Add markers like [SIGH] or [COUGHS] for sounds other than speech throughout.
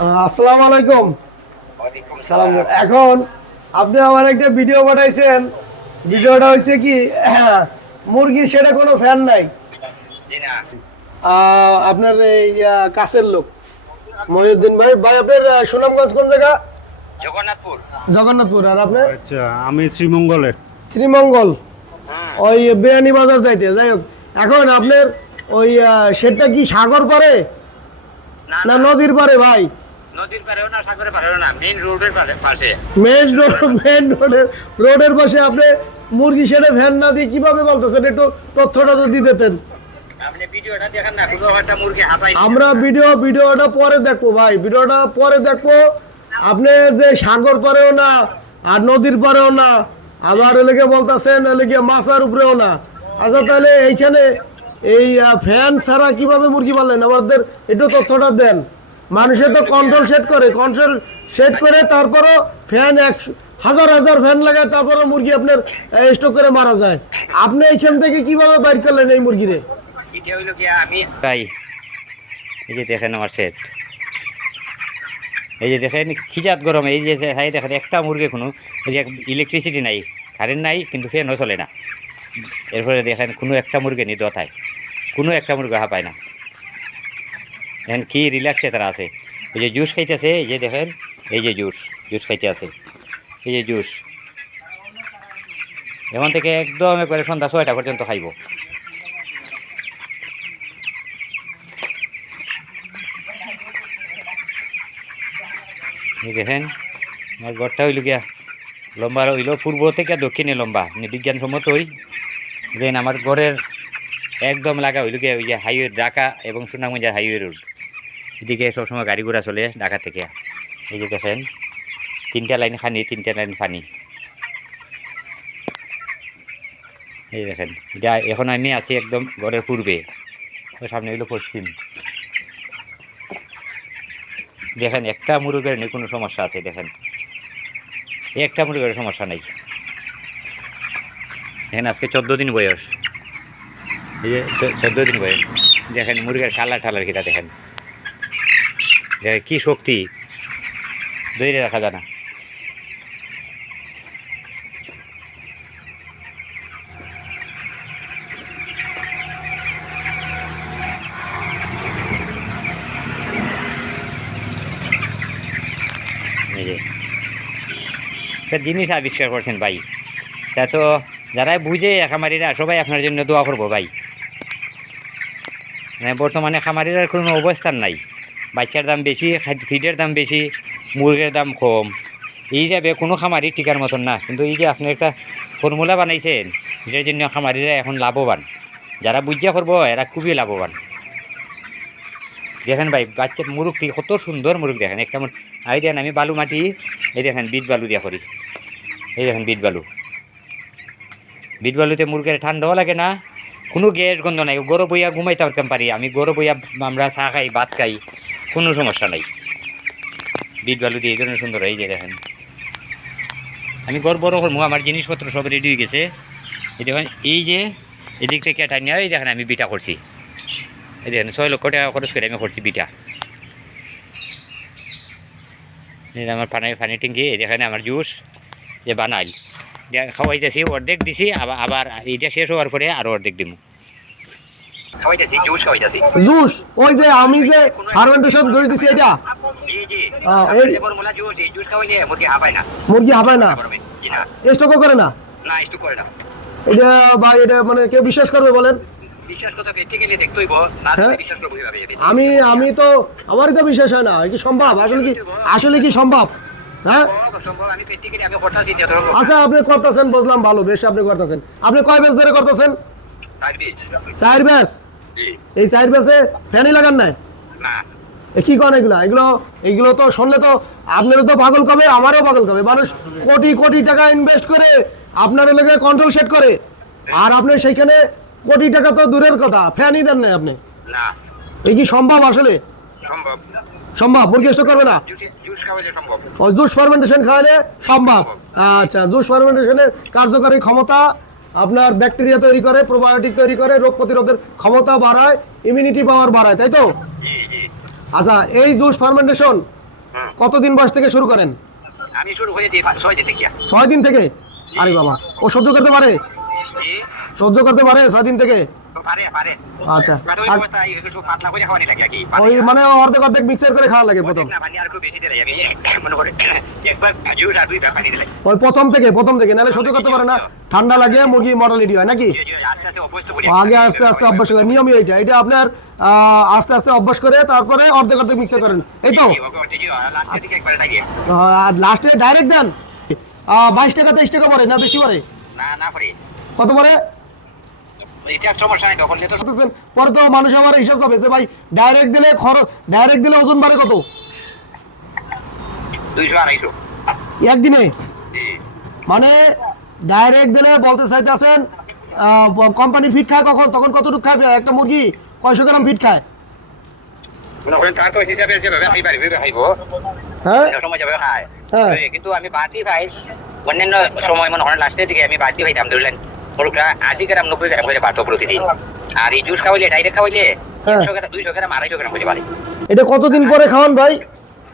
আসসালামু আলাইকুম। সালাম এখন আপনি আমার একটা ভিডিও পাঠাইছেন। ভিডিওটা হয়েছে কি [CLEARS THROAT] মুরগির সেটা কোনো ফ্যান নাই। আপনার এই কাছের লোক। মহিউদ্দিন ভাই ভাই আপনার সুনামগঞ্জ কোন জায়গা? জগন্নাথপুর। জগন্নাথপুর। আর আপনার? আচ্ছা আমি শ্রীমঙ্গলের। শ্রীমঙ্গল। ওই বেয়ানি বাজার যাইতে যাই হোক। এখন আপনার ওই সেটটা কি সাগর পারে না নদীর পারে ভাই? নদীর পারেও না সাগরের পারেও না মেইন রোডের পাশে। রোড রোডের রোডের পাশে আপনি মুরগি সেটা ভ্যান না দিয়ে কীভাবে বলতেছেন? একটু তথ্যটা যদি দিতেন। আপনি ভিডিওটা দেখেন না কোথাও একটা মুরগি হাঁপাই আমরা ভিডিও ভিডিওটা পরে দেখব ভাই। ভিডিওটা পরে দেখব। আপনি যে সাগর পারেও না আর নদীর পারেও না আবার এলাকে বলতেছেন এলাকে মাছার উপরেও না। আচ্ছা তাহলে এইখানে এই ফ্যান ছাড়া কীভাবে মুরগি পাললেন? আমাদের একটু তথ্যটা দেন। মানুষে তো কন্ট্রোল সেট করে কন্ট্রোল সেট করে তারপরও ফ্যান একশো হাজার হাজার ফ্যান লাগায় তারপরও মুরগি আপনার স্টক করে মারা যায়। আপনি এইখান থেকে কীভাবে বাইর করলেন এই মুরগিরে? এটা হইল কি আমি তাই এই যে দেখেন আমার সেট এই যে দেখেন খিজাত গরম এই যে হাই দেখেন একটা মুরগি কোনো এই যে ইলেকট্রিসিটি নাই কারেন্ট নাই কিন্তু ফ্যানও চলে না। এরপরে দেখেন কোনো একটা মুরগি নি দথায় কোনো একটা মুরগি হাঁপায় না। এখন কি রিল্যাক্সে তারা আছে। এই যে জুস খাইতেছে, এই যে দেখেন, এই যে জুস জুস খাইতে আছে। এই যে জুস। এখন থেকে একদম একবারে সন্ধ্যা ছয়টা পর্যন্ত খাইব। দেখেন, আমার ঘরটা হইল গিয়া লম্বা হইল পূর্ব থেকে দক্ষিণে লম্বা। মানে বিজ্ঞানসম্মত হই দেন আমার ঘরের একদম লাগা হইল গিয়া ওই যে হাইওয়ে ঢাকা এবং সুনামগঞ্জের হাইওয়ে রোড। এদিকে সবসময় গাড়ি ঘোড়া চলে ঢাকা থেকে। এই যে দেখেন, তিনটা লাইন খানি, তিনটা লাইন পানি। এই দেখেন এটা এখন আমি আছি একদম ঘরের পূর্বে সামনে হইল পশ্চিম। দেখেন, একটা মুরগের নেই কোনো সমস্যা আছে, দেখেন। একটা মুরগের সমস্যা নেই। দেখেন, আজকে চোদ্দ দিন বয়স। এই যে চোদ্দ দিন বয়স। দেখেন, মুরগের কালার টালার কিটা দেখেন। কি শক্তি? ধরে রাখা যায় না। একটা জিনিস আবিষ্কার করছেন ভাই। তা তো যারাই বুঝে খামারিরা, সবাই আপনার জন্য দোয়া করব ভাই। মানে বর্তমানে খামারিরার কোনো অবস্থান নাই। বাচ্চার দাম বেশি ফিডের দাম বেশি, মুরগের দাম কম। এই হিসাবে কোনো খামারি টিকার মতন না, কিন্তু এই যে আপনি একটা ফর্মুলা বানাইছেন, এটার জন্য খামারিরা এখন লাভবান। যারা বুঝিয়া করব, এরা খুবই লাভবান। দেখেন ভাই বাচ্চা মুরগটি কত সুন্দর মুরগ দেখেন, একটা এই দেখেন, আমি বালু মাটি, এই দেখেন, বিট বালু দিয়া করি। এই দেখেন, বিট বালু। বিট বালুতে মুরগের ঠান্ডাও লাগে না, কোনো গ্যাস গন্ধ নাই। গরু বইয়া ঘুমাইতে পারতাম পারি, আমি গরু বইয়া আমরা চা খাই, ভাত খাই। কোনো সমস্যা নাই। বিট বালু দিয়ে এই ধরনের সুন্দর এই যে দেখেন। আমি গড় বড় করব আমার জিনিসপত্র সব রেডি হয়ে গেছে। এই দেখেন, এই যে এদিক থেকে টাইনিয়া এই দেখেন আমি বিটা করছি। এই দেখেন, ছয় লক্ষ টাকা খরচ করে আমি করছি বিটা আমার পানি পানি এই দেখেন আমার জুস যে বানাই। দিয়া খাওয়াইতেছি, অর্ধেক দিছি, আবার আবার এইটা শেষ হওয়ার পরে আরও অর্ধেক দিব জুস ওই যে আমি যে ফার্মেন্টেশন জুস দিছি এটা? মুরগি হাবায় না। স্টকও করে না? এটা ভাই এটা মানে কেউ বিশ্বাস করবে বলেন? হ্যাঁ। আমি আমি তো আমারই তো বিশ্বাস হয় না। কি সম্ভব? আসলে কি আসলে কি সম্ভব? হ্যাঁ? আচ্ছা আপনি করতেছেন বুঝলাম ভালো বেশ আপনি করতেছেন। আপনি কয় বেশ ধরে করতেছেন? চার বেশ এই চার বেশে ফ্যানই লাগান নাই? না। কি করেন এগুলা? এগুলো এগুলো তো শুনলে তো আপনারও তো পাগল কবে আমারও পাগল কবে। মানুষ কোটি কোটি টাকা ইনভেস্ট করে আপনার লেগে কন্ট্রোল সেট করে। আর আপনি সেইখানে কোটি টাকা তো দূরের কথা ফ্যানই দেন নাই আপনি। এই কি সম্ভব আসলে? সম্ভব। সম্ভব মুরগি করবে না? জুস ফার্মেন্টেশন খাওয়ালে সম্ভব। আচ্ছা জুস ফার্মেন্টেশনের কার্যকারী ক্ষমতা আপনার ব্যাকটেরিয়া তৈরি করে প্রোবায়োটিক তৈরি করে রোগ প্রতিরোধের ক্ষমতা বাড়ায় ইমিউনিটি পাওয়ার বাড়ায় তাই তো? আচ্ছা এই জুস ফার্মেন্টেশন কতদিন বয়স থেকে শুরু করেন? আমি শুরু করে দিই ছয় দিন থেকে। ছয় দিন থেকে? আরে বাবা ও সহ্য করতে পারে? সহ্য করতে পারে ছয় দিন থেকে? আচ্ছা। ওই মানে অর্ধেক অর্ধেক মিক্সার করে খাওয়া লাগে প্রথম। [COUGHS] মনে ওই প্রথম থেকে প্রথম থেকে নাহলে সহ্য করতে পারে না। ঠান্ডা লাগে মুরগি মর্টালিটি হয় নাকি? আগে আস্তে আস্তে অভ্যাস করে নিয়মই এটা এটা আপনার আহ, আস্তে আস্তে অভ্যাস করে তারপরে অর্ধেক অর্ধেক মিক্সার করেন। এই তো। আর লাস্টে ডাইরেক্ট দেন। বাইশ টাকা তেইশ টাকা পরে না বেশি পরে। কত পরে এটা সমস্যা নাই তখন যেহেতু বলতেছেন, পরে তো মানুষ আমার হিসাব যাবে যে ভাই ডাইরেক্ট দিলে খরচ ডাইরেক্ট দিলে ওজন বাড়ে কত? একদিনে? মানে ডাইরেক্ট দিলে বলতে চাইতেছেন কোম্পানি ফিট খায় কখন? তখন কতটুকু খাবে একটা মুরগি কয়শো গ্রাম ফিট খায়? হ্যাঁ? খায়। হ্যাঁ। কিন্তু আমি বাড়তি খাই। অন্যান্য সময় মনে হয় লাস্টের দিকে আমি বাড়তি খাইতাম ধরলেন। মুরগা আশি গ্রাম নব্বই গ্রাম করে বাড়তো প্রতিদিন আর এই জুস খাওয়াইলে ডাইরেক্ট খাওয়াইলে। একশো গ্রাম দুইশো গ্রাম আড়াইশো গ্রাম হতে পারে এটা কতদিন পরে খাওয়ান ভাই?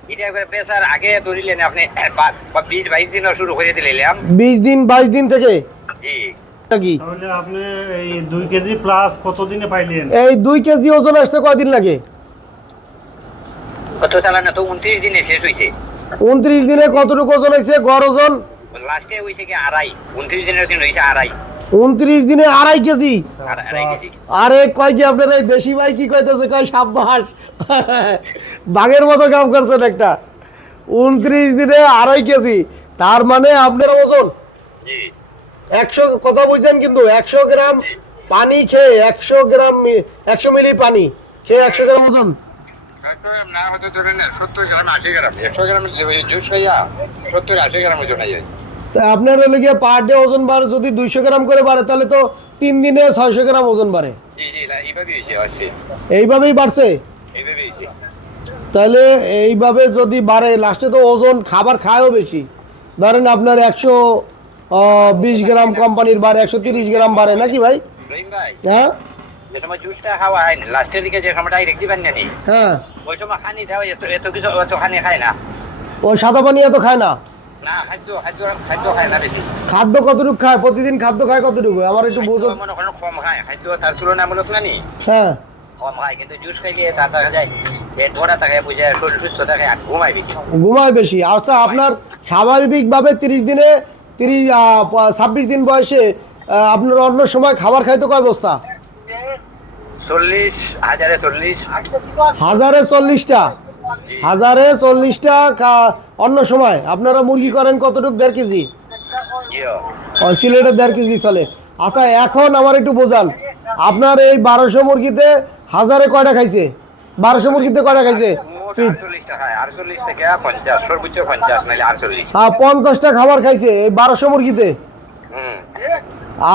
এটা একবার প্রেসার আগে ধরিলেন আপনি বা- বা বিশ বাইশ দিনও শুরু করে দিলাম বিশ দিন বাইশ দিন থেকে? জি। কি? তাহলে আপনি এই দুই কেজি প্লাস কতদিনে পাইলেন? এই দুই কেজি ওজন আসতে কয়দিন লাগে? কত চালানো তো উনত্রিশ দিনে শেষ হয়েছে উনত্রিশ দিনে কতটুকু ওজন হয়েছে গড় ওজন? লাস্টে হয়েছে কি আড়াই উনত্রিশ দিনের দিন হয়েছে আড়াই উনত্রিশ দিনে আড়াই কেজি। আর- কয় কি আপনার এই দেশি ভাই কি কইতেছে? কয় সাব্বাস। বাঘের মতো কাম করছেন একটা। উনত্রিশ দিনে আড়াই কেজি। তার মানে আপনার ওজন একশো কথা বুঝছেন কিন্তু একশো গ্রাম পানি খেয়ে একশো গ্রাম একশো মিলি পানি খেয়ে একশো গ্রাম ওজন। না সত্তর গ্রাম আশি গ্রাম। একশো গ্রাম জুস খাইয়া সত্তর আশি গ্রাম ওজন হয়ে যায়। তা আপনার হলে গিয়ে পার ডে ওজন বাড়ে যদি দুইশো গ্রাম করে বাড়ে তাহলে তো তিন দিনে ছয়শো গ্রাম ওজন বাড়ে। এইভাবেই বাড়ছে? তাহলে এইভাবে যদি বাড়ে লাস্টে তো ওজন খাবার খায়ও বেশি। ধরেন আপনার একশো বিশ গ্রাম কোম্পানির বাড়ে একশো তিরিশ গ্রাম বাড়ে নাকি ভাই? ভাই হ্যাঁ? হয় ও সাদা পানি এত খায় না? খাদ্য কতটুকু খায়? প্রতিদিন খাদ্য খায় কতটুকু? আমার একটু বুঝো। মনে করেন কম খায়। খাদ্য তার তুলনামূলক না নি হ্যাঁ। কম খায় কিন্তু জুস খাইলে তার দেখা যায় পেট ভরা থাকে বুঝে শরীর সুস্থ থাকে আর ঘুমায় বেশি। ঘুমায় বেশি। আচ্ছা আপনার স্বাভাবিকভাবে তিরিশ দিনে তিরিশ ছাব্বিশ দিন বয়সে আপনার অন্য সময় খাবার খাইতে কয় বস্তা? চল্লিশ হাজারে চল্লিশ। হাজারে চল্লিশটা? হাজারে চল্লিশটা অন্য সময়। আপনারা মুরগি করেন কতটুকু? দেড় কেজি? সিলেটে দেড় কেজি চলে। আচ্ছা এখন আমার একটু বোঝান। আপনার এই বারোশো মুরগিতে হাজারে কয়টা খাইছে? বারোশো মুরগিতে কয়টা খাইছে? হ্যাঁ পঞ্চাশটা খাবার খাইছে এই বারোশো মুরগিতে।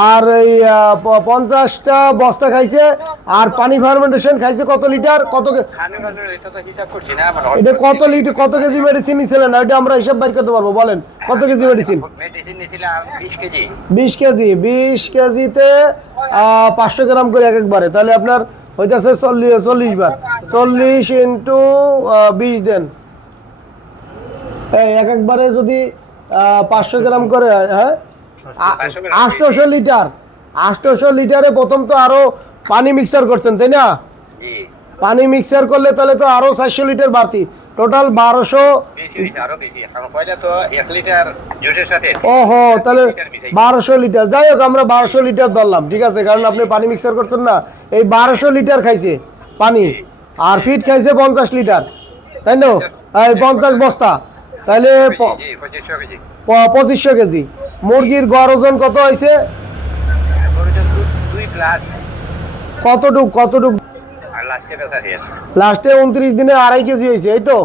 আর এই পঞ্চাশটা বস্তা খাইছে আর পানি ফার্মেন্টেশন খাইছে কত লিটার? কত কে- এটা কত লিটার কত কেজি মেডিসিন নিছিলেন? এটা আমরা হিসাব বাইর করতে পারব বলেন কত কেজি মেডিসিন বিশ কেজি। বিশ কেজি বিশ কেজিতে পাঁচশো গ্রাম করে এক একবারে। তাহলে আপনার হইতেছে চল্লিশ চল্লিশ বার। চল্লিশ ইন্টু বিশ দেন। এই এক একবারে যদি পাঁচশো গ্রাম করে হ্যাঁ আষ্টশো লিটার। আষ্টশো লিটারে প্রথম তো আরও পানি মিক্সার করছেন তাই না? পানি মিক্সার করলে তাহলে তো আরও চারশো লিটার বাড়তি। টোটাল বারোশো ওহো তাহলে বারোশো লিটার। যাই হোক আমরা বারোশো লিটার ধরলাম ঠিক আছে? কারণ আপনি পানি মিক্সার করছেন না। এই বারোশো লিটার খাইছে পানি আর ফিট খাইছে পঞ্চাশ লিটার তাই না? এই পঞ্চাশ বস্তা। তাহলে পঁচিশশো কেজি। মুরগির গড় ওজন কত হয়েছে? কতটুক কতটুক? লাস্টে উনত্রিশ দিনে আড়াই কেজি হয়েছে এই তো?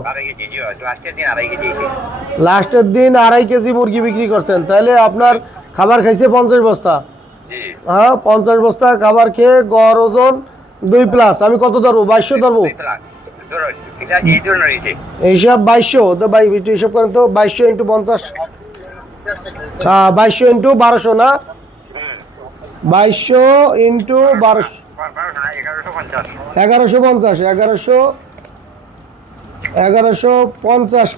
লাস্টের দিন আড়াই কেজি মুরগি বিক্রি করছেন। তাহলে আপনার খাবার খাইছে পঞ্চাশ বস্তা? হ্যাঁ পঞ্চাশ বস্তা খাবার খেয়ে গড় ওজন দুই প্লাস আমি কত ধরবো? বাইশশো ধরবো? এটা এই জন্য রয়েছে? এইসব বাইশশো তো বাই একটু হিসাব করেন তো বাইশশো ইন্টু পঞ্চাশ। হ্যাঁ বাইশশো ইন্টু বারোশো না? বাইশশো ইন্টু বারোশো এগারোশো পঞ্চাশ এগারোশো এগারোশো পঞ্চাশ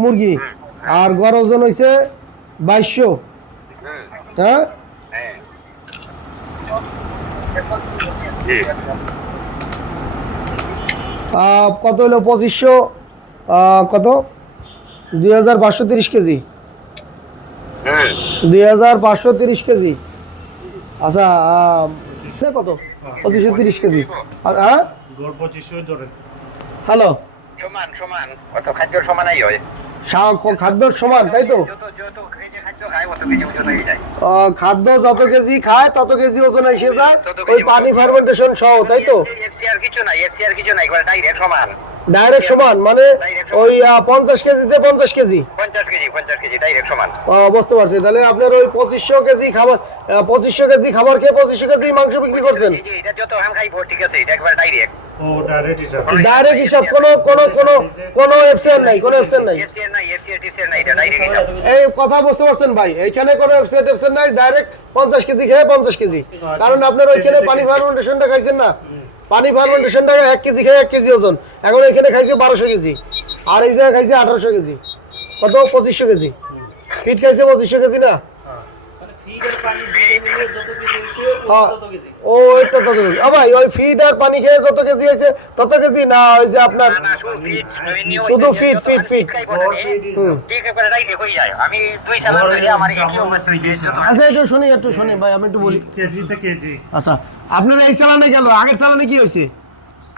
মুরগি। আর গড় ওজন হয়েছে বাইশশো। হ্যাঁ? কত হলো পঁচিশশো? কত? দুই হাজার পাঁচশো তিরিশ কেজি। হুম দুই হাজার পাঁচশো তিরিশ কেজি। আচ্ছা আহ, কত? পঁচিশশো তিরিশ কেজি। আর- হ্যাঁ? হ্যালো? সমান সমান। অত খাদ্য সমানই হয়। খাদ্যর সমান তাই তো? খাদ্য খাদ্য যত কেজি খায় তত কেজি ওজন এসে যায়। ওই পানি ফার্মেন্টেশন সহ তাই তো? এফসি আর কিছু নাই এফসি আর কিছু নাই ডাইরেক্ট সমান। ডাইরেক্ট সমান মানে ওই পঞ্চাশ কেজিতে পঞ্চাশ কেজি। পঞ্চাশ কেজি পঞ্চাশ কেজি ডাইরেক্ট সমান। বুঝতে পারছি। তাহলে আপনার ওই পঁচিশশো কেজি খাবার পঁচিশশো কেজি খাবার খেয়ে পঁচিশশো কেজি মাংস বিক্রি করছেন? এটা যত হাম খাইবো ঠিক আছে এটা একবার ডাইরেক্ট ও ডাইরেক্ট হিসাব। ডাইরেক্ট হিসাব কোনো কোনো কোনো কোনো এফসিআর নাই কোনো এফসিআর নাই। এফসি নাই এফসি আর নাই এটা ডাইরেক্ট হিসাব। এই কথা বুঝতে পারছেন ভাই এইখানে কোনো এফসিআর টেফসিআর নাই ডাইরেক্ট পঞ্চাশ কেজি খেয়ে পঞ্চাশ কেজি। কারণ আপনার ওইখানে পানি ফার্মেন্টেশনটা খাইছেন না। পানি ফার্মেন্টেশনটা এক কেজি খেয়ে এক কেজি ওজন। এখন এখানে খাইছে বারোশো কেজি। আর এই জায়গায় খাইছে আঠারোশো কেজি। কত? পঁচিশশো কেজি। ফিট খাইছে পঁচিশশো কেজি না? হ্যাঁ। ও ওই তো তত কেজি। ভাই ওই ফিড আর পানি খেয়ে যত কেজি হয়েছে তত কেজি? না ওই যে আপনার শুধু ফিট শুধু feed, feed, feed. হুম। ঠিক একবার ডাইরেক্ট হয়ে যায়। আমি দুই সাল ধরে আমার একই অবস্থা হয়েছে আচ্ছা একটু শুনি একটু শুনি ভাই আমি একটু বলি। কেজি। আচ্ছা আপনার এই চালানে গেল আগের চালানে কি হয়েছে?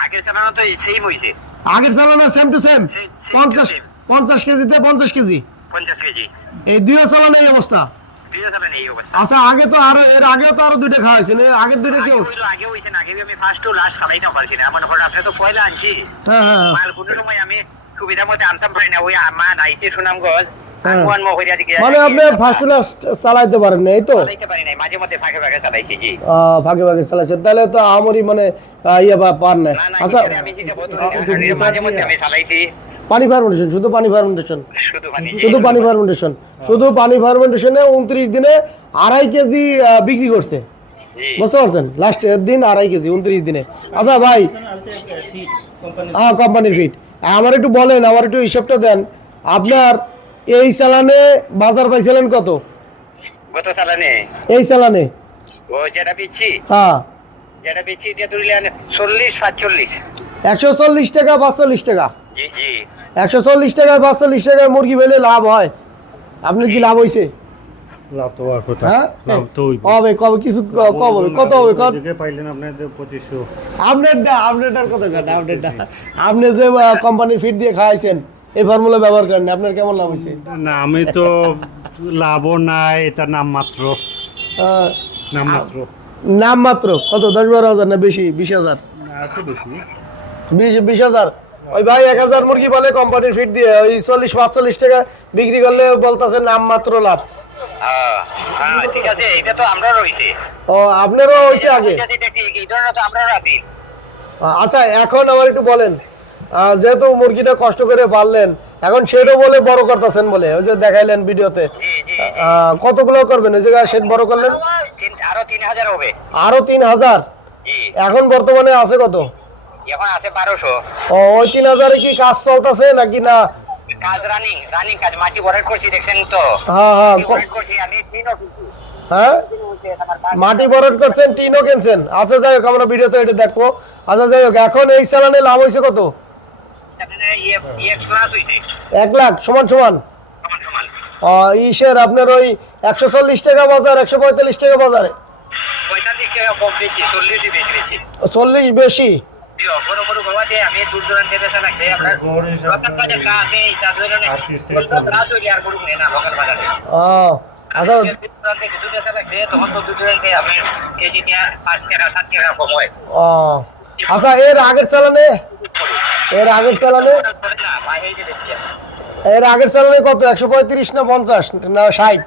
আগের চালানো তো সেম হয়েছে। আগের চালানে সেম টু সেম পঞ্চাশ পঞ্চাশ কেজিতে পঞ্চাশ কেজি? পঞ্চাশ কেজি। এই দুই চালানে এই অবস্থা। আচ্ছা আগে তো আর এর আগে তো আরও দুইটা খাওয়া হয়েছিল আগের দুইটা কি আগে হইছে না আগে আমি ফার্স্ট টু লাস্ট চালাইতে পারছি না। করেন আপনি তো পয়লা আনছি। হ্যাঁ হ্যাঁ হ্যাঁ। মাল কোনো সময় আমি সুবিধা মতো আনতাম পারি না। ওই আমার আইসে সুনামগঞ্জ হ্যাঁ। মানে আপনি ফার্স্ট টু লাস্ট চালাইতে পারেন না এই তো? চালাইতে পারি নাই মাঝে মধ্যে ফাঁকে ফাঁকে চালাইছি জি। আহ, ভাগে ভাগে চালাইছেন তাহলে তো আমরি মানে ইয়ে বা পার না আচ্ছা। মাঝে মধ্যে আমি চালাইছি। পানি ফার্মেন্টেশন শুধু পানি ফার্মেন্টেশন শুধু পানি ফার্মেন্টেশন শুধু পানি ফার্মেন্টেশনে উনত্রিশ দিনে আড়াই কেজি বিক্রি করছে। বুঝতে পারছেন? লাস্ট দিন আড়াই কেজি উনত্রিশ দিনে। আচ্ছা ভাই। হ্যাঁ কোম্পানির ফিট আমার একটু বলেন আমার একটু হিসাবটা দেন। আপনার এই চালানে বাজার পাইছিলেন কত? গত চালানে? এই চালানে। ও যেটা পিচ্ছি হ্যাঁ। যেটা পিচ্ছি এটা তুললেন চল্লিশ সাতচল্লিশ। একশো চল্লিশ টাকা পাঁচচল্লিশ টাকা। জি জি। একশো চল্লিশ টাকায় পাঁচচল্লিশ টাকায় মুরগি পেলে লাভ হয়। আপনার কি লাভ হয়েছে লাভ তো আর কথা হ্যাঁ? লাভ তো হবে কবে কিছু ক- কবে? কত হবে? কত? পাইলেন আপনাদের পঁচিশশো। আপডেটটা আপডেটার কত কাটা আপডেটটা। আপনি যে কোম্পানির ফিট দিয়ে খাওয়াইছেন এই ফর্মুলা ব্যবহার করেন আপনার কেমন লাভ হয়েছে? না আমি তো লাভও নাই এটা নাম মাত্র। নাম মাত্র। নাম মাত্র কত দশ বারো হাজার না বেশি? বিশ হাজার? বেশি। বিশ হাজার? ওই ভাই এক হাজার মুরগি বলে কোম্পানির ফিট দিয়ে ওই চল্লিশ পাঁচচল্লিশ টাকা বিক্রি করলে বলতেছে নাম মাত্র লাভ। হ্যাঁ, হ্যাঁ, ঠিক আছে এটা তো আমরা রয়েছে। ও আপনারও হয়েছে আগে? এই ধরনের তো আমরা আছি আচ্ছা এখন আমার একটু বলেন। যেহেতু মুরগিটা কষ্ট করে পারলেন এখন সেটাও বলে বড় করতেছেন বলে ওই যে দেখাইলেন ভিডিওতে। কতগুলো করবেন? ওই জায়গায় সেট বড় করলেন? আরও তিন হাজার হবে। আরও তিন হাজার? এখন বর্তমানে আছে কত? এখন আছে বারোশো। ও ওই তিন হাজারে কি কাজ চলতেছে নাকি না? কাজ রানিং রানিং কাজ মাটি ভরাট করছি দেখছেন তো? হ্যাঁ হ্যাঁ মাটি ভরাট করছি আমি তিনও হ্যাঁ? মাটি করছেন টিনও কিনছেন। আচ্ছা যাই হোক আমরা ভিডিওতে এটা দেখব। আচ্ছা যাই হোক এখন এই চালানে লাভ হয়েছে কত? এক লাখ, সমান সমান? ইসের আপনার ওই একশো চল্লিশ টাকা বাজার, একশো পঁয়তাল্লিশ টাকা বাজারে। চল্লিশ বেশি? আচ্ছা। আচ্ছা এর আগের চালানে? এর আগের চালানে? এর আগের চালানে কত? একশো পঁয়ত্রিশ না পঞ্চাশ? না, ষাট?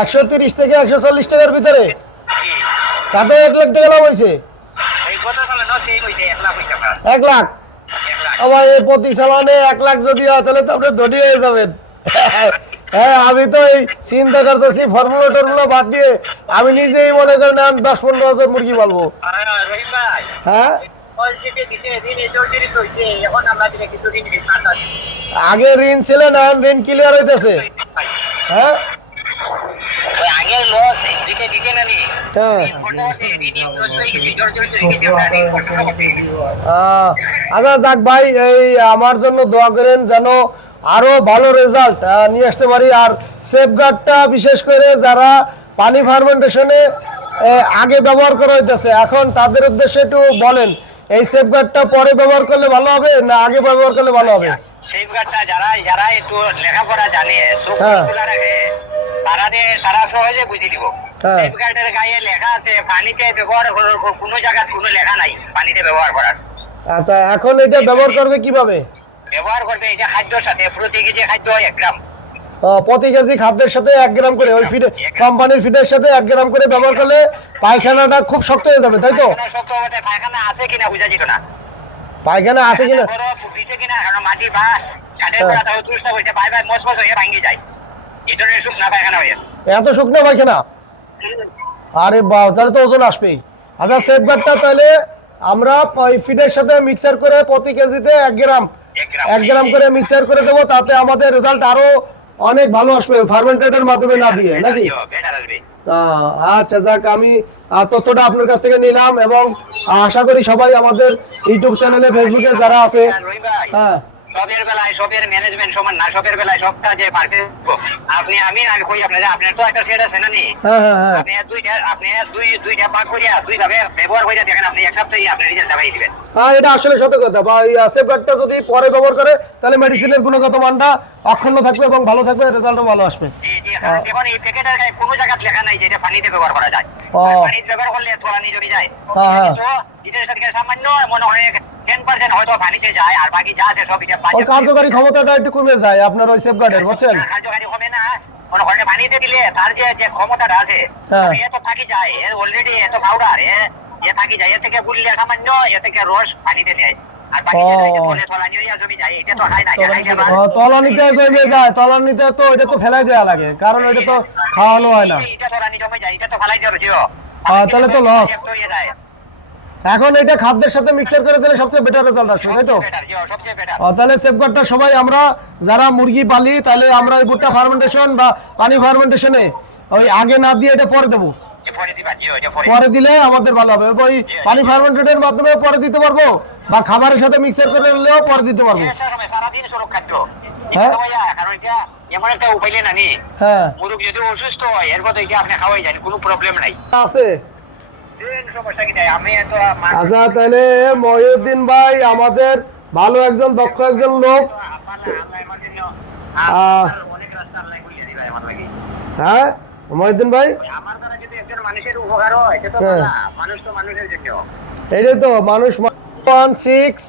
একশো তিরিশ থেকে একশো চল্লিশ টাকার ভিতরে? তাতে এক লাখ টাকা লাভ হয়েছে? এক লাখ? আবার প্রতি চালানে এক লাখ যদি হয়, তাহলে তো আপনি ধনী হয়ে যাবেন। [LAUGHS] হ্যাঁ আমি তো এই চিন্তা করতেছি ফর্মুলা টর্মুলা বাদ দিয়ে আমি নিজেই মনে করেন আমি দশ পনেরো হাজার মুরগি পালবো। ভাই। হ্যাঁ? আগে ঋণ ছিল না ঋণ ক্লিয়ার হইতেছে। হ্যাঁ? হ্যাঁ। হ্যাঁ আচ্ছা যাক ভাই এই আমার জন্য দোয়া করেন যেন আরও ভালো রেজাল্ট নিয়ে আসতে পারি। আর সেফগার্ডটা বিশেষ করে যারা পানি ফার্মেন্টেশনে আগে ব্যবহার করা হইতেছে এখন তাদের উদ্দেশ্যে একটু বলেন এই সেফগার্ডটা পরে ব্যবহার করলে ভালো হবে না আগে ব্যবহার করলে ভালো হবে? সেফগার্ডটা যারা যারা একটু লেখাপড়া জানে চোখ হ্যাঁ। খোলা রাখে তারা তারা সহজে বুঝে দিব হ্যাঁ। সেফগার্ডের গায়ে লেখা আছে পানিতে ব্যবহার করার কোনো জায়গা কোনো লেখা নাই পানিতে ব্যবহার করার। আচ্ছা এখন এটা ব্যবহার করবে কীভাবে? ব্যবহার করবে এই যে খাদ্যর সাথে প্রতি কেজি খাদ্য এক গ্রাম। প্রতি কেজি খাদ্যের সাথে এক গ্রাম করে ওই ফিডে কোম্পানির ফিডের সাথে এক গ্রাম করে ব্যবহার করলে পায়খানাটা খুব শক্ত হয়ে যাবে তাই তো? পায়খানা শক্ত হবে, পায়খানা আছে কিনা বুঝা যেত না। পায়খানা আছে কিনা? কিনা মাটি বা হ্যাঁ। তুষটা হইতে বাই বাই মস মস হয়ে ভাঙ্গি যায়। এই ধরনের শুকনা পায়খানা হয়ে। এত শুকনো পায়খানা? আরে বাহ তাহলে তো ওজন আসবেই। আচ্ছা সেফগার্ডটা তাহলে আমরা ফিডের সাথে মিক্সার করে প্রতি কেজিতে এক গ্রাম এক গ্রাম। করে মিক্সার করে দেবো তাতে আমাদের রেজাল্ট আরও অনেক ভালো আসবে ফার্মেন্টেডের মাধ্যমে না দিয়ে নাকি? আচ্ছা যাক আমি তথ্যটা আপনার কাছ থেকে নিলাম এবং আশা করি সবাই আমাদের ইউটিউব চ্যানেলে ফেসবুকে যারা আছে হ্যাঁ। সবের বেলায় সবের ম্যানেজমেন্ট সমান না সবের বেলায় যে পারবে আপনি আমি আর কই আপনার আপনার তো একটা সেট আছে না নি? হ্যাঁ হ্যাঁ হ্যাঁ। আপনি দুইটা আপনি দুই দুইটা ভাগ করিয়া দুই ভাবে ব্যবহার করিয়া দেখেন আপনি এক সপ্তাহে আপনি রিজাল্ট দেখাই দিবেন। হ্যাঁ এটা আসলে সত্য কথা। বা এই সেফগার্ডটা যদি পরে ব্যবহার করে তাহলে মেডিসিনের গুণগত মানটা অক্ষুণ্ণ থাকবে এবং ভালো থাকবে রেজাল্টও ভালো আসবে। জি জি কারণ দেখুন এই প্যাকেটের কোনো জায়গা লেখা নাই যে এটা পানিতে ব্যবহার করা যায়। পানিতে ব্যবহার করলে তোলানি জমি যায়। হ্যাঁ, হ্যাঁ। এটার সাথে সামান্য মনে হয় হয়তো পানিতে যায় আর বাকি যা আছে সব এটা কার্যকারী ক্ষমতাটা একটু কমে যায় আপনার ওই সেফগার্ডের বুঝছেন? কার্যকারী হবে না। মনে পানিতে দিলে তার যে ক্ষমতাটা আছে হ্যাঁ। এ তো থাকি যায় অলরেডি এত পাউডার এ থাকি যায় এ থেকে গুললে সামান্য এ থেকে রস পানিতে নেয়। তলানিতে তো এটা তো ফেলাই দেওয়া লাগে কারণ এটা তো খাওয়ানো হয় না। হ্যাঁ, তাহলে তো। হয়ে যায়। এখন এটা খাদ্যের সাথে মিক্সার করে দিলে সবচেয়ে বেটার রেজাল্ট আসবে তাই তো? তাহলে সেফগার্ডটা সবাই আমরা যারা মুরগি পালি তাহলে আমরা ওই ভুট্টা ফার্মেন্টেশন বা পানি ফার্মেন্টেশনে ওই আগে না দিয়ে এটা পরে দেবো। পরে দিলে আমাদের ভালো হবে ওই পানি ফার্মেন্টেডের মাধ্যমে পরে দিতে পারব বা খাবারের সাথে মিক্সার করে নিলেও পরে দিতে পারব সারাদিন হ্যাঁ। কারণ এটা এমন একটা উপায় না নি হ্যাঁ মুরগ যদি অসুস্থ হয় এর কথা এটা আপনি খাওয়াই যান কোনো প্রবলেম নাই আছে কি আচ্ছা তাহলে মহিউদ্দিন ভাই আমাদের ভালো একজন দক্ষ একজন লোক হ্যাঁ মহিউদ্দিন ভাই মানুষের উপকার হয় এটা তো। মানুষ তো মানুষের জন্য এইটাই তো মানুষ one six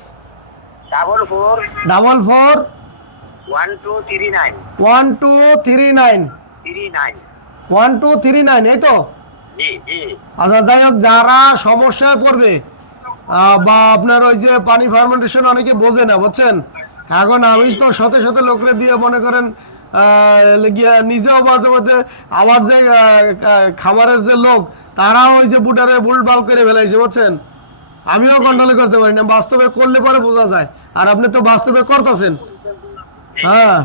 double four double four one two three nine one two three nine three nine one two three nine এই তো? জি জি। আচ্ছা যাই হোক যারা সমস্যায় পড়বে আহ, বা আপনার ওই যে পানি ফার্মেন্টেশন অনেকে বোঝে না বুঝছেন? এখন আমি তো শত শত লোকরে দিয়ে মনে করেন নিজেও মাঝে মধ্যে আমার যে খামারের যে লোক তারাও ওই যে বুটারে বুলবাল করে ফেলাইছে বুঝছেন? আমিও কন্ট্রোল করতে পারি না বাস্তবে করলে পরে বোঝা যায়। আর আপনি তো বাস্তবে করতেছেন। হ্যাঁ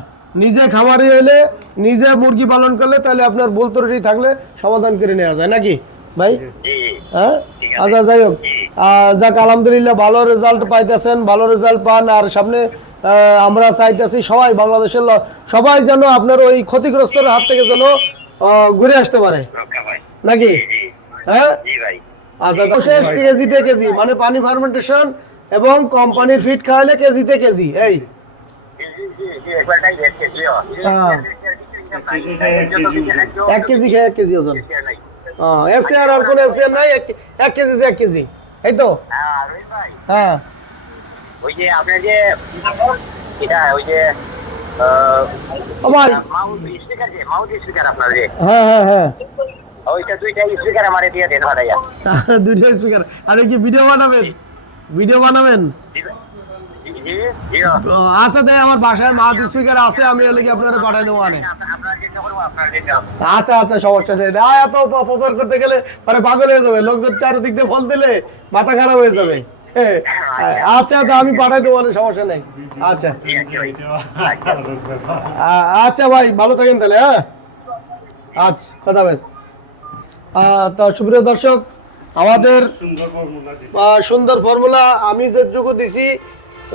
নিজে খামারে এলে নিজে মুরগি পালন করলে তাহলে আপনার ভুল ত্রুটি থাকলে সমাধান করে নেওয়া যায় নাকি? ভাই? হ্যাঁ? আচ্ছা যাই হোক। যাক আলহামদুলিল্লাহ ভালো রেজাল্ট পাইতেছেন ভালো রেজাল্ট পান আর সামনে আমরা চাইতেছি সবাই বাংলাদেশের সবাই যেন আপনার ওই ক্ষতিগ্রস্তর হাত থেকে যেন ঘুরে আসতে পারে। নাকি? হ্যাঁ? আচ্ছা শেষ কেজিতে কেজি মানে পানি ফার্মেন্টেশন এবং কোম্পানির ফিট খাওয়ালে কেজিতে কেজি এই। হ্যাঁ। এক কেজি খেয়ে এক কেজি ওজন। এফসিআর আর কোনো এফসিআর নাই এক- কেজিতে এক কেজি এই তো? হ্যাঁ হ্যাঁ। ওই যে আপনার যে এটা ওই যে ভাই। মাউথ স্পিকার যে মাউথ স্পিকার আপনার যে। হ্যাঁ হ্যাঁ হ্যাঁ। ওইটা দুইটা স্পিকার আমারে দিয়ে দেন ভাড়াইয়া। দুইটা স্পিকার। আরে কি ভিডিও বানাবেন? ভিডিও বানাবেন? জি জি জি ও, আচ্ছা দেয় আমার বাসায় মাউথ স্পিকার আছে আমি হলে কি আপনারা পাঠাই দেবো আনে। আচ্ছা আচ্ছা সমস্যা নেই। না এত প্রচার করতে গেলে পরে পাগল হয়ে যাবে। লোকজন চারিদিক দিয়ে ফল দিলে মাথা খারাপ হয়ে যাবে। আচ্ছা তা আমি পাঠাই দেবো সমস্যা নেই। আচ্ছা। আচ্ছা ভাই, ভালো থাকেন তাহলে হ্যাঁ? আচ্ছা কথা বেশ। তো সুপ্রিয় দর্শক, আমাদের সুন্দর ফর্মুলা আমি যেটুকু দিছি,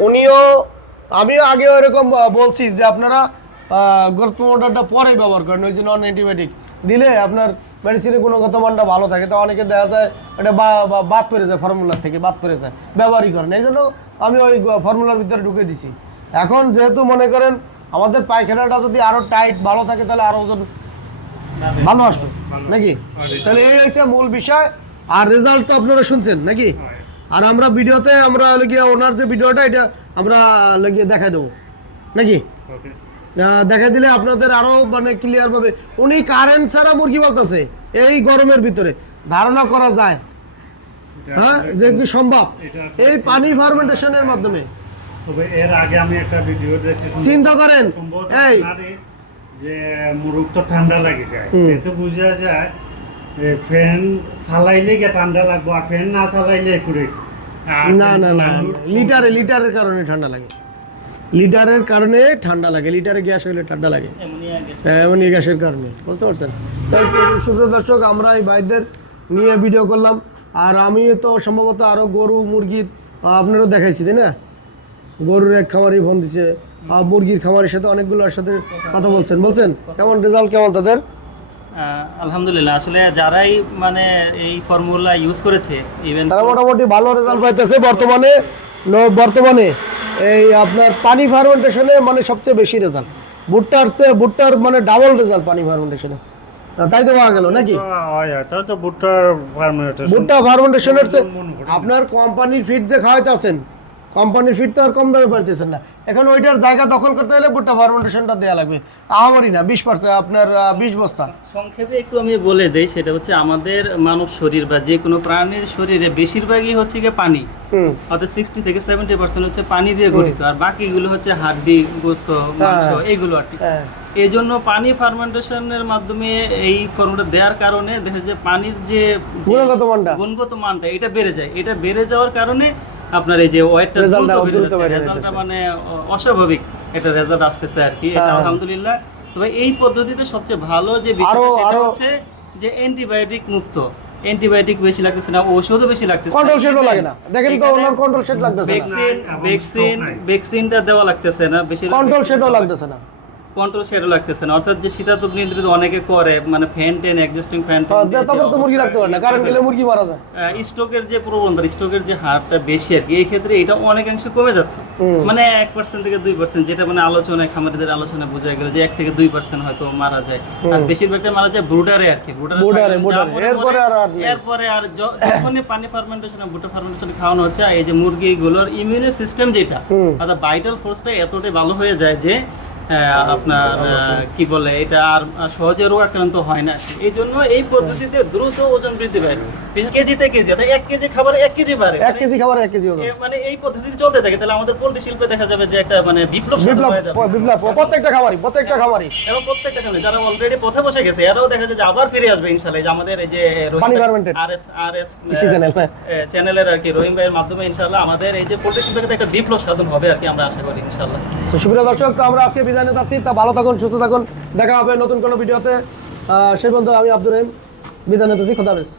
উনিও, আমিও আগে এরকম বলছি যে আপনারা গল্প মোটরটা পরে ব্যবহার করেন, ওই যে নন অ্যান্টিবায়োটিক দিলে আপনার মেডিসিনের গুণগত মানটা ভালো থাকে। তো অনেকে দেখা যায় এটা বাদ পড়ে যায় ফর্মুলার থেকে, বাদ পড়ে যায়, ব্যবহারই করেন এই জন্য আমি ওই ফর্মুলার ভিতরে ঢুকে দিছি। এখন যেহেতু মনে করেন আমাদের পায়খানাটা যদি আরও টাইট ভালো থাকে, তাহলে আরও ওজন ভালো আসবে, নাকি? তাহলে এই হচ্ছে মূল বিষয়। আর রেজাল্ট তো আপনারা শুনছেন, নাকি? আর আমরা ভিডিওতে আমরা লাগিয়ে ওনার যে ভিডিওটা, এটা আমরা লাগিয়ে দেখাই দেবো, নাকি? দেখা দিলে আপনাদের আরও মানে ক্লিয়ার ভাবে। উনি কারেন্ট ছাড়া মুরগি বলতেছে এই গরমের ভিতরে। ধারণা করা যায়। হ্যাঁ যে কি সম্ভব? এই পানি ফার্মেন্টেশনের মাধ্যমে। তবে এর আগে আমি একটা ভিডিও দেখছি চিন্তা করেন এই। যে মুরুখ তো ঠান্ডা লাগে যায়। এতে বোঝা যায় ফ্যান চালাইলে গিয়ে ঠান্ডা লাগবো আর ফ্যান না চালাইলে করে না না না লিটারে লিটারের কারণে ঠান্ডা লাগে। লিটারের কারণে ঠান্ডা লাগে লিটারে গ্যাস হইলে ঠান্ডা লাগে। হ্যাঁ, এমনই গ্যাসের কারণে বুঝতে পারছেন? তাই সুপ্রিয় দর্শক আমরা এই ভাইদের নিয়ে ভিডিও করলাম। আর আমি তো সম্ভবত আরও গরু মুরগির আপনারও দেখাইছি তাই না? গরুর এক খামারি ফোন দিছে। আর মুরগির খামারের সাথে অনেকগুলোর সাথে কথা বলছেন। বলছেন কেমন রেজাল্ট কেমন তাদের? আলহামদুলিল্লাহ আসলে যারাই মানে এই ফর্মুলা ইউজ করেছে ইভেন তারা মোটামুটি ভালো রেজাল্ট পাইতেছে বর্তমানে বর্তমানে। এই আপনার পানি ফার্মেন্টেশনে মানে সবচেয়ে বেশি রেজাল্ট ভুট্টার চেয়ে ভুট্টার মানে ডাবল রেজাল্ট পানি ফার্মেন্টেশনে তাই তো পাওয়া গেল নাকি? হয় ভুট্টা ফার্মেন্টেশনের চেয়ে আপনার কোম্পানির ফিড যে খাওয়াইতে আছেন কোম্পানির ফিড তো আর কম দামে পাইতেছেন না। এখন ওইটার জায়গা দখল করতে হলে ভুট্টা ফার্মেন্টেশনটা দেওয়া লাগবে। আমারই না বিশ পার্সেন্ট আপনার বিশ বস্তা। সংক্ষেপে একটু আমি বলে দেই সেটা হচ্ছে আমাদের মানব শরীর বা যে কোনো প্রাণীর শরীরে বেশিরভাগই হচ্ছে গিয়ে পানি। অর্থাৎ সিক্সটি থেকে সেভেন্টি পার্সেন্ট হচ্ছে পানি দিয়ে গঠিত আর বাকিগুলো হচ্ছে হাড্ডি গোস্ত মাংস এইগুলো আর কি। হ্যাঁ। এই জন্য পানি ফার্মেন্টেশনের মাধ্যমে এই ফর্মুলা দেওয়ার কারণে দেখা যায় পানির যে গুণগত মানটা। গুণগত মানটা এটা বেড়ে যায়। এটা বেড়ে যাওয়ার কারণে আপনার এই যে ওয়েটটা দ্রুত বেড়ে যাচ্ছে রেজাল্টটা মানে অস্বাভাবিক একটা রেজাল্ট আসতেছে আর কি। এটা হ্যাঁ। আলহামদুলিল্লাহ। তবে এই পদ্ধতিতে সবচেয়ে ভালো যে বিষয়টা সেটা হচ্ছে যে অ্যান্টিবায়োটিক মুক্ত। অ্যান্টিবায়োটিক বেশি লাগতেছে না ঔষধও বেশি লাগতেছে কন্ট্রোল শেডও লাগে না। দেখেন তো ওনার কন্ট্রোল শেড লাগতেছে না। ভ্যাকসিন ভ্যাকসিন ভ্যাকসিনটা দেওয়া লাগতেছে না বেশি কন্ট্রোল শেডও লাগতেছে না। কন্ট্রোল সেটা লাগতেছে না। অর্থাৎ যে শীতাতপ নিয়ন্ত্রিত অনেকে করে মানে ফ্যান টেন অ্যাডজাস্টিং ফ্যান হ্যাঁ, তারপর তো মুরগি রাখতে পারে না কারণ গেলে মুরগি মারা যায়। স্টকের যে প্রবণতা স্টকের যে হারটা বেশি আর কি এই ক্ষেত্রে এটা অনেকাংশে কমে যাচ্ছে। মানে এক পার্সেন্ট থেকে দুই পার্সেন্ট যেটা মানে আলোচনায় খামারিদের বোঝা গেল যে এক থেকে দুই পার্সেন্ট হয়তো মারা যায়। আর বেশিরভাগটা মারা যায় ব্রুডারে আর কি ব্রুডারে এরপরে আর এরপরে আর যখনই পানি ফার্মেন্টেশন ভুট্টা ফার্মেন্টেশন খাওয়ানো হচ্ছে এই যে মুরগিগুলোর ইমিউনি সিস্টেম যেটা। অর্থাৎ ভাইটাল ফোর্সটা এতটাই ভালো হয়ে যায় যে আপনার কি বলে, এটা আর সহজে রোগাক্রান্ত হয় না এই জন্য এই পদ্ধতিতে দ্রুত ওজন বৃদ্ধি পায়। কেজিতে কেজি অর্থাৎ এক কেজি খাবার এক কেজি বাড়ে। এক কেজি খাবার এক কেজি মানে এই পদ্ধতিতে চলতে থাকে তাহলে আমাদের পোল্ট্রি শিল্পে দেখা যাবে যে একটা মানে বিপ্লব বিপ্লব বিপ্লব প্রত্যেকটা খামারি প্রত্যেকটা খামারি এবং প্রত্যেকটা কারণে যারা অলরেডি পথে বসে গেছে এরাও দেখা যায় যে আবার ফিরে আসবে ইনশাল্লাহ এই যে আমাদের এই যে. আর এস আর এস হ্যাঁ। চ্যানেলের আর কি রহিম ভাইয়ের মাধ্যমে ইনশাল্লাহ আমাদের এই যে পোল্ট্রি শিল্পে একটা বিপ্লব সাধন হবে আর কি আমরা আশা করি ইনশাল্লাহ তো সুপ্রিয় দর্শক তো আমরা আজকে বিদায় নিতে যাচ্ছি তা ভালো থাকুন সুস্থ থাকুন। দেখা হবে নতুন কোনো ভিডিওতে। সেই পর্যন্ত আমি আব্দুর রহিম বিদায় নিতেছি খোদা হাফেজ।